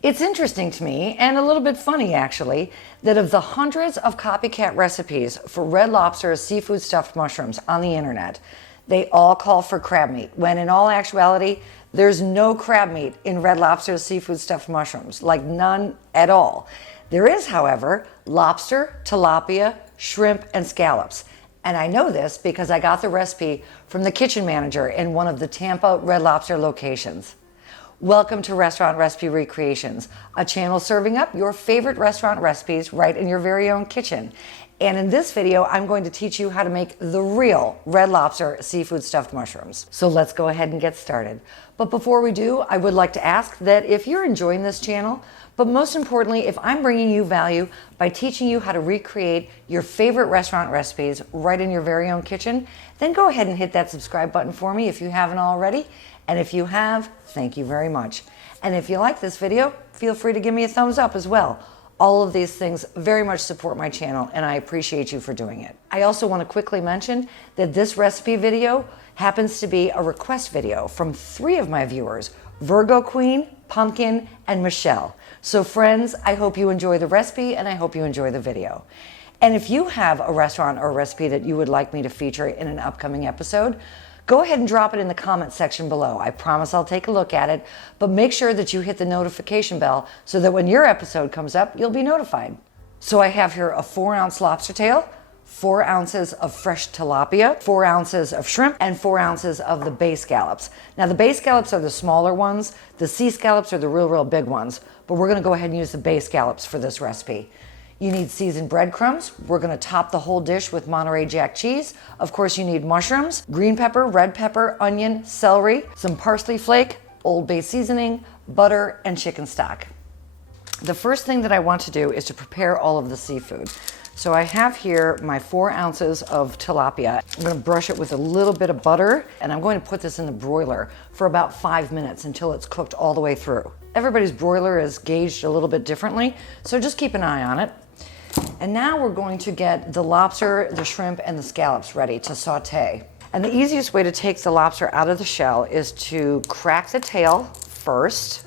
It's interesting to me, and a little bit funny actually, that of the hundreds of copycat recipes for Red Lobster's seafood stuffed mushrooms on the internet, they all call for crab meat, when in all actuality, there's no crab meat in Red Lobster's seafood stuffed mushrooms, like none at all. There is, however, lobster, tilapia, shrimp, and scallops. And I know this because I got the recipe from the kitchen manager in one of the Tampa Red Lobster locations. Welcome to Restaurant Recipe Recreations, a channel serving up your favorite restaurant recipes right in your very own kitchen. And in this video, I'm going to teach you how to make the real Red Lobster seafood stuffed mushrooms. So let's go ahead and get started. But before we do, I would like to ask that if you're enjoying this channel, but most importantly, if I'm bringing you value by teaching you how to recreate your favorite restaurant recipes right in your very own kitchen, then go ahead and hit that subscribe button for me if you haven't already. And if you have, thank you very much. And if you like this video, feel free to give me a thumbs up as well. All of these things very much support my channel, and I appreciate you for doing it. I also want to quickly mention that this recipe video happens to be a request video from 3 of my viewers, Virgo Queen, Pumpkin, and Michelle. So friends, I hope you enjoy the recipe and I hope you enjoy the video. And if you have a restaurant or a recipe that you would like me to feature in an upcoming episode, go ahead and drop it in the comment section below. I promise I'll take a look at it, but make sure that you hit the notification bell so that when your episode comes up, you'll be notified. So I have here a 4-ounce lobster tail, 4 ounces of fresh tilapia, 4 ounces of shrimp, and 4 ounces of the bay scallops. Now the bay scallops are the smaller ones, the sea scallops are the real big ones, but we're gonna go ahead and use the bay scallops for this recipe. You need seasoned breadcrumbs. We're gonna top the whole dish with Monterey Jack cheese. Of course, you need mushrooms, green pepper, red pepper, onion, celery, some parsley flake, Old Bay seasoning, butter, and chicken stock. The first thing that I want to do is to prepare all of the seafood. So I have here my 4 ounces of tilapia. I'm gonna brush it with a little bit of butter, and I'm going to put this in the broiler for about 5 minutes until it's cooked all the way through. Everybody's broiler is gauged a little bit differently, so just keep an eye on it. And now we're going to get the lobster, the shrimp, and the scallops ready to saute. And the easiest way to take the lobster out of the shell is to crack the tail first,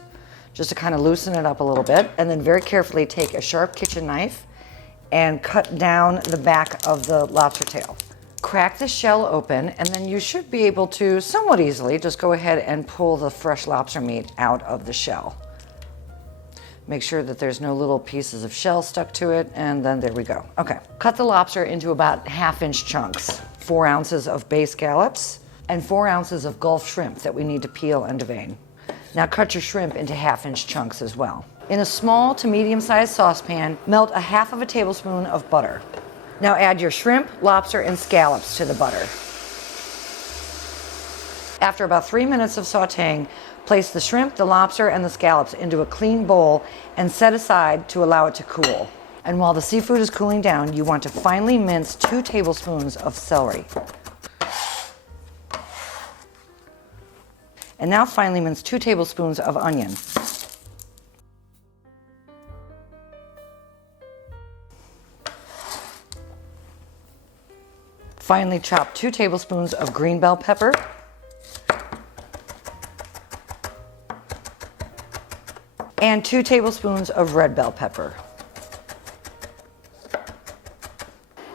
just to kind of loosen it up a little bit, and then very carefully take a sharp kitchen knife and cut down the back of the lobster tail. Crack the shell open, and then you should be able to somewhat easily just go ahead and pull the fresh lobster meat out of the shell. Make sure that there's no little pieces of shell stuck to it, and then there we go. Okay, cut the lobster into about 1/2-inch chunks. 4 ounces of bay scallops and 4 ounces of Gulf shrimp that we need to peel and devein. Now cut your shrimp into 1/2-inch chunks as well. In a small to medium-sized saucepan, melt 1/2 tablespoon of butter. Now add your shrimp, lobster, and scallops to the butter. After about 3 minutes of sautéing, place the shrimp, the lobster, and the scallops into a clean bowl and set aside to allow it to cool. And while the seafood is cooling down, you want to finely mince 2 tablespoons of celery. And now finely mince 2 tablespoons of onion. Finely chop 2 tablespoons of green bell pepper. And 2 tablespoons of red bell pepper.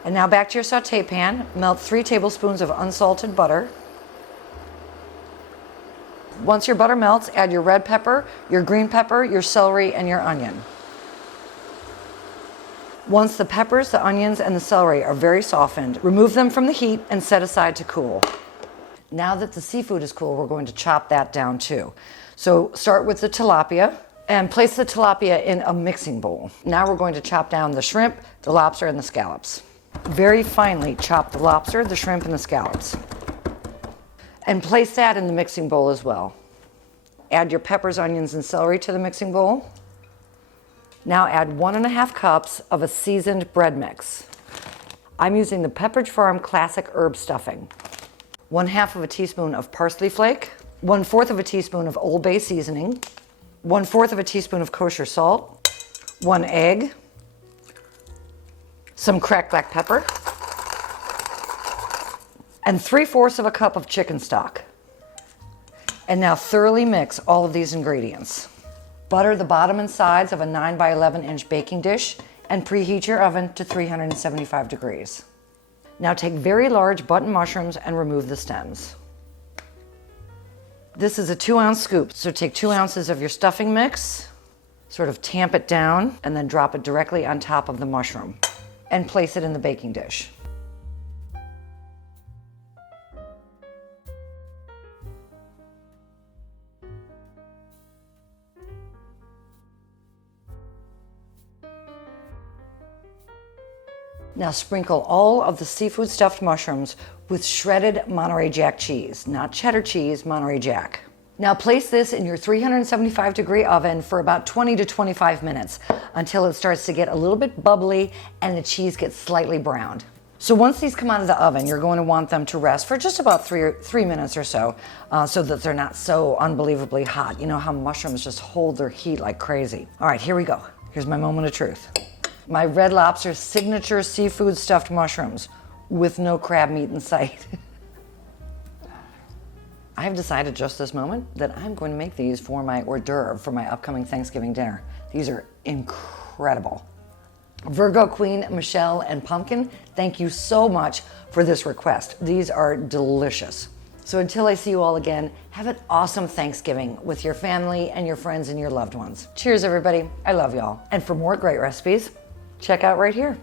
And now back to your saute pan, melt 3 tablespoons of unsalted butter. Once your butter melts, add your red pepper, your green pepper, your celery, and your onion. Once the peppers, the onions, and the celery are very softened, remove them from the heat and set aside to cool. Now that the seafood is cool, we're going to chop that down too. So start with the tilapia and place the tilapia in a mixing bowl. Now we're going to chop down the shrimp, the lobster, and the scallops. Very finely chop the lobster, the shrimp, and the scallops. And place that in the mixing bowl as well. Add your peppers, onions, and celery to the mixing bowl. Now add 1½ cups of a seasoned bread mix. I'm using the Pepperidge Farm Classic Herb Stuffing. 1/2 teaspoon of parsley flake, 1/4 teaspoon of Old Bay seasoning, 1/4 teaspoon of kosher salt, 1 egg, some cracked black pepper, and 3/4 cup of chicken stock. And now thoroughly mix all of these ingredients. Butter the bottom and sides of a 9 by 11 inch baking dish and preheat your oven to 375 degrees. Now take very large button mushrooms and remove the stems. This is a 2-ounce scoop, so take 2 ounces of your stuffing mix, sort of tamp it down, and then drop it directly on top of the mushroom and place it in the baking dish. Now sprinkle all of the seafood stuffed mushrooms with shredded Monterey Jack cheese, not cheddar cheese, Monterey Jack. Now place this in your 375 degree oven for about 20 to 25 minutes until it starts to get a little bit bubbly and the cheese gets slightly browned. So once these come out of the oven, you're going to want them to rest for just about three minutes or so, so that they're not so unbelievably hot. You know how mushrooms just hold their heat like crazy. All right, here we go. Here's my moment of truth. My Red Lobster signature seafood stuffed mushrooms with no crab meat in sight. I have decided just this moment that I'm going to make these for my hors d'oeuvre for my upcoming Thanksgiving dinner. These are incredible. Virgo Queen, Michelle, and Pumpkin, thank you so much for this request. These are delicious. So until I see you all again, have an awesome Thanksgiving with your family and your friends and your loved ones. Cheers, everybody. I love y'all. And for more great recipes, check out right here.